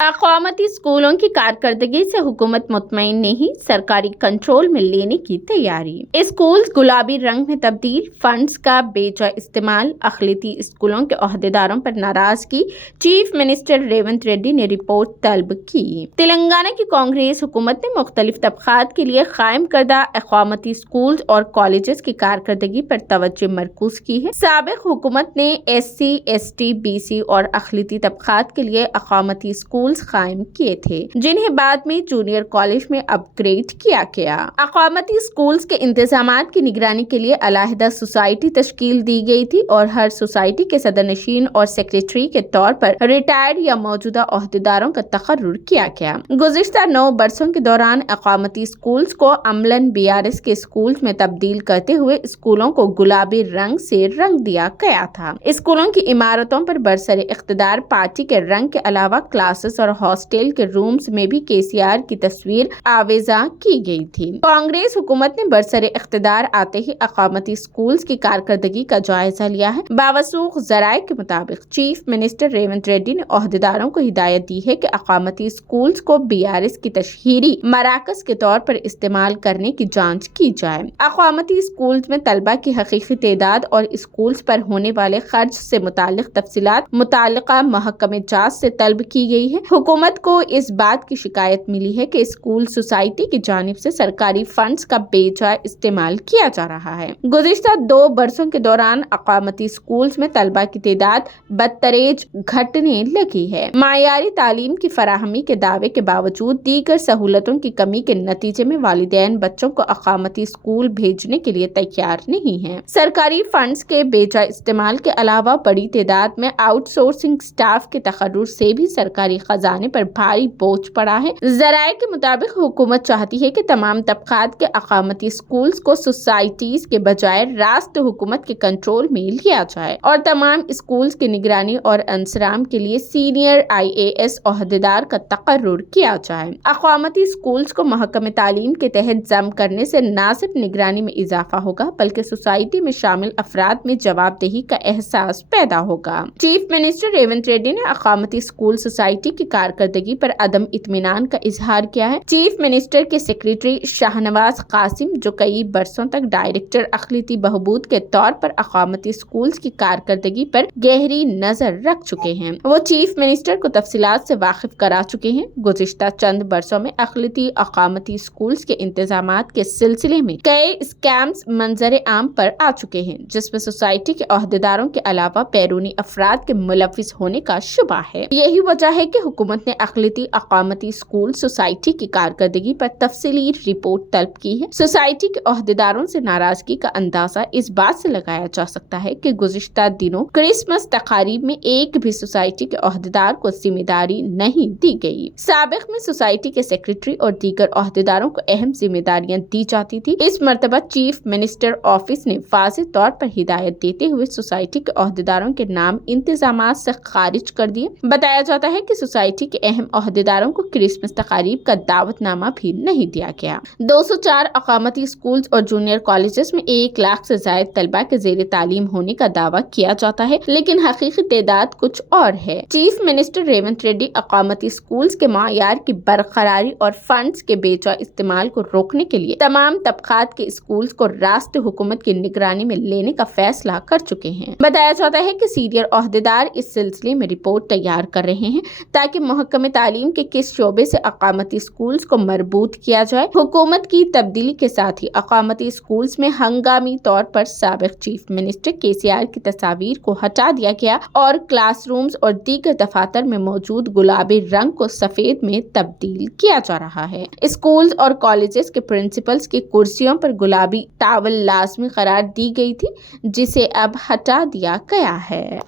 अक़वामती स्कूलों की कारकर्दगी से हुकूमत मुतमईन नहीं, सरकारी कंट्रोल में लेने की तैयारी। स्कूल गुलाबी रंग में तब्दील, फंड्स का बेजा इस्तेमाल, अक़लियती स्कूलों के ओहदेदारों पर नाराजगी, चीफ मिनिस्टर रेवंत रेड्डी ने रिपोर्ट तलब की। तेलंगाना की कांग्रेस हुकूमत ने मुख्तलिफ तबक़ात के लिए कायम करदा अक़वामती स्कूल और कॉलेजेस की कारकर्दगी पर तवज्जो मरकूज की है। साबिक़ हुकूमत ने SC, ST, BC और अक़लियती तबक़ात के लिए अक़वामती स्कूल कायम किए थे, जिन्हें बाद में जूनियर कॉलेज में अपग्रेड किया गया। अक़वामती स्कूल्स के इंतजामात की निगरानी के लिए अलहदा सोसाइटी तश्कील दी गई थी और हर सोसाइटी के सदरनशीन और सेक्रेटरी के तौर पर रिटायर्ड या मौजूदा ओहदेदारों का तकर्रुर किया गया। गुज़िश्ता 9 बरसों के दौरान अक़वामती स्कूल्स को अमलन BRS के स्कूल्स में तब्दील करते हुए स्कूलों को गुलाबी रंग से रंग दिया गया था। स्कूलों की इमारतों पर बरसर इख्तिदार पार्टी के रंग के अलावा क्लासेस और हॉस्टल के रूम्स में भी KCR की तस्वीर आवेजा की गई थी। कांग्रेस हुकूमत ने बरसर इख्तिदार आते ही अक़वामती स्कूल्स की कारकर्दगी का जायजा लिया है। बावसूख ज़राए के मुताबिक चीफ मिनिस्टर रेवंत रेड्डी ने ओहदेदारों को हिदायत दी है कि अक़वामती स्कूल्स को BRS की तशहीरी मराकज के तौर पर इस्तेमाल करने की जांच की जाए। अक़वामती स्कूल्स में तलबा की हकीकी तादाद और स्कूल्स पर होने वाले खर्च से मुतालिक तफसीलात मुतालिका महकमे जात से तलब की गई है। हुकूमत को इस बात की शिकायत मिली है कि स्कूल सोसाइटी की जानिब से सरकारी फंड्स का बेजा इस्तेमाल किया जा रहा है। गुज़िश्ता 2 बरसों के दौरान अक़वामती स्कूल्स में तलबा की तादाद बदतरेज घटने लगी है। मायारी तालीम की फराहमी के दावे के बावजूद दीगर सहूलतों की कमी के नतीजे में वालिदैन बच्चों को अक़वामती स्कूल भेजने के लिए तैयार नहीं है। सरकारी फंड्स के बेजा इस्तेमाल के अलावा बड़ी तादाद में आउटसोर्सिंग स्टाफ के तकर्रुर से भी सरकारी खजाने पर भारी बोझ पड़ा है। ज़राए के मुताबिक हुकूमत चाहती है कि तमाम तबक़ात के अक़वामती स्कूल्स को सोसाइटीज के बजाय रास्त हुकूमत के कंट्रोल में लिया जाए और तमाम स्कूल्स की निगरानी और इंसराम के लिए सीनियर IAS ओहदेदार का तकर्रुर किया जाए। अक़वामती स्कूल्स को महकमे तालीम के तहत जम करने से न सिर्फ निगरानी में इजाफा होगा बल्कि सोसाइटी में शामिल अफराद में जवाबदेही का एहसास पैदा होगा। चीफ मिनिस्टर रेवंत रेड्डी ने अक़वामती स्कूल सोसाइटी की कारकर्दगी पर अदम इत्मीनान का इजहार किया है। चीफ मिनिस्टर के सेक्रेटरी शाहनवाज कासिम, जो कई बरसों तक डायरेक्टर अक़लियती बहबूद के तौर पर अक़वामती स्कूल्स की कारकर्दगी पर गहरी नजर रख चुके हैं, वो चीफ मिनिस्टर को तफसीलात से वाकिफ करा चुके हैं। गुज़िश्ता चंद बरसों में अक़वामती स्कूल्स के इंतजामात के सिलसिले में कई स्कैम्स मंजर आम पर आ चुके हैं, जिसमें सोसाइटी के ओहदेदारों के अलावा बैरूनी अफराद के मुलविस होने का शुबा है। यही वजह है कि हुकूमत ने अक़वामती स्कूल सोसाइटी की कारकर्दगी पर तफसीली रिपोर्ट तलब की है। सोसाइटी के ओहदेदारों से नाराजगी का अंदाजा इस बात से लगाया जा सकता है कि गुज़िश्ता दिनों क्रिसमस तकारीब में एक भी सोसाइटी के ओहदेदार को जिम्मेदारी नहीं दी गई। साबिक़ में सोसाइटी के सेक्रेटरी और दीगर ओहदेदारों को अहम जिम्मेदारियां दी जाती थी। इस मरतबा चीफ मिनिस्टर ऑफिस ने वाज़ेह तौर पर हिदायत देते हुए सोसाइटी के ओहदेदारों के नाम इंतजामात से खारिज कर दिए। बताया जाता है कि सोसाइटी के अहम ओहदेदारों को क्रिसमस तकारीब का दावतनामा भी नहीं दिया गया। 204 अक़वामती स्कूल्स और जूनियर कॉलेजेस में 1 लाख से ज्यादा तलबा के ज़ेर तालीम होने का दावा किया जाता है, लेकिन हकीकी तादाद कुछ और है। चीफ मिनिस्टर रेवंत रेड्डी अक़वामती स्कूल्स के मायार की बरकरारी और फंड्स के बेजा इस्तेमाल को रोकने के लिए तमाम तबक़ात के स्कूल्स को रास्त हुकूमत की निगरानी में लेने का फैसला कर चुके हैं। बताया जाता है कि सीनियर ओहदेदार इस सिलसिले में रिपोर्ट तैयार कर रहे हैं ताकि महकमे तालीम के किस शोबे से अक़वामती स्कूल्स को मरबूत किया जाए। हुकूमत की तब्दीली के साथ ही अक़वामती स्कूल्स में हंगामी तौर पर साबिक़ चीफ मिनिस्टर KCR की तस्वीर को हटा दिया गया और क्लासरूम्स और दीगर दफातर में मौजूद गुलाबी रंग को सफेद में तब्दील किया जा रहा है। स्कूल्स और कॉलेजेस के प्रिंसिपल्स की कुर्सियों पर गुलाबी टावल लाजमी करार दी गई थी, जिसे अब हटा दिया गया है।